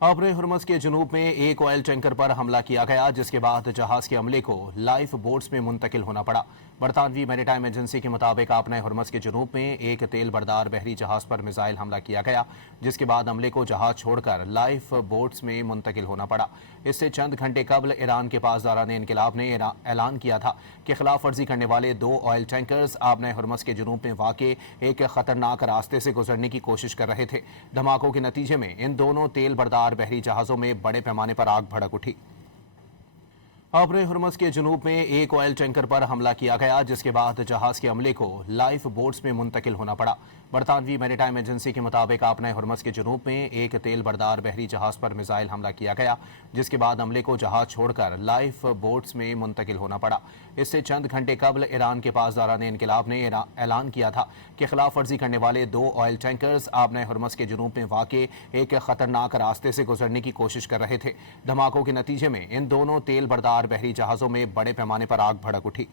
आबरे हुरमस के जुनूब में एक ऑयल टैंकर पर हमला किया गया, जिसके बाद जहाज के अमले को लाइफ बोट्स में मुंतकिल होना पड़ा। बरतानवी मैरीटाइम एजेंसी के मुताबिक आबरे हुरमस के जुनूब में एक तेल बरदार बहरी जहाज पर मिसाइल हमला किया गया, जिसके बाद अमले को जहाज छोड़कर लाइफ बोट्स में मुंतकिल होना पड़ा। इससे चंद घंटे कबल ईरान के पासदारान इनकलाब ने ऐलान किया था कि खिलाफ वर्जी करने वाले 2 ऑयल टैंकर्स आबरे हुरमस के जुनूब में वाक़े एक खतरनाक रास्ते से गुजरने की कोशिश कर रहे थे। धमाकों के नतीजे में इन दोनों तेल बरदार बहरी जहाज़ों में बड़े पैमाने पर आग भड़क उठी। आबरे हुरमस के जुनूब में एक ऑयल टैंकर पर हमला किया गया, जिसके बाद जहाज के अमले को लाइफ बोट्स में मुंतकिल होना पड़ा। बरतानवी मैरीटाइम एजेंसी के मुताबिक आबरे हुरमस के जुनूब में एक तेल बरदार बहरी जहाज पर मिसाइल हमला किया गया, जिसके बाद अमले को जहाज छोड़कर लाइफ बोट्स में मुंतकिल होना पड़ा। इससे चंद घंटे कबल ईरान के पासदारान इनकलाब ने ऐलान किया था कि खिलाफ वर्जी करने वाले 2 ऑयल टैंकर्स आबरे हुरमस के जुनूब में वाक़े एक खतरनाक रास्ते से गुजरने की कोशिश कर रहे थे। धमाकों के नतीजे में इन दोनों तेल बरदार बहरी जहाज़ों में बड़े पैमाने पर आग भड़क उठी।